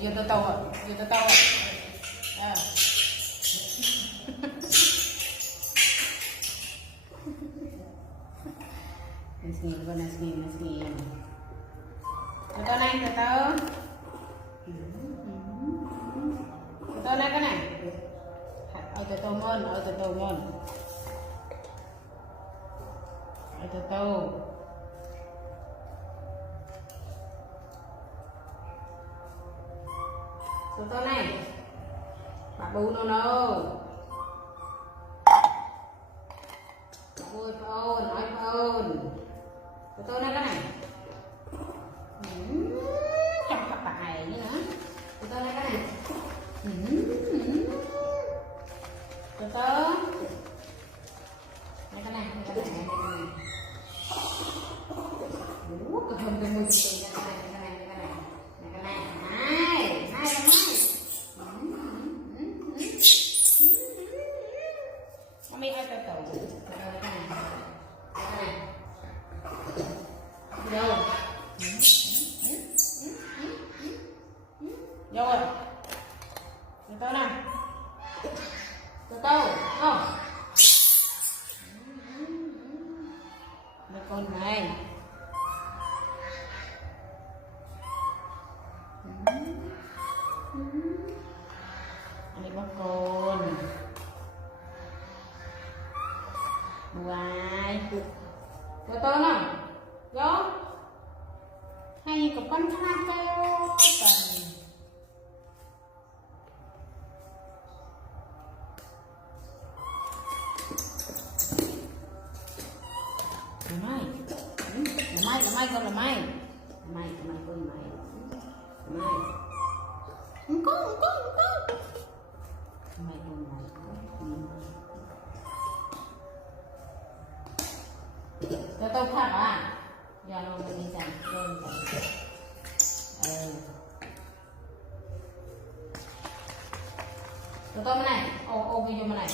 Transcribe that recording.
giờ tôi tàu rồi, giờ tôi tàu rồi. Nasi. Tôi này, tôi này cái này. Tôi mơn, tôi này, bà bù nó, ôi phôn, nói phôn, tôi này cái này, trong các bài như nữa, tôi này cái này, tôi này cái này, không cái mùi gì cái này. Mami ai tay tàu đâu rồi tao nè tao không con này ini bác con ngoài tao nè gió hay cặp con tha tao cần Lamai con lamai tao khác à giờ nó đi dần tao này ô video này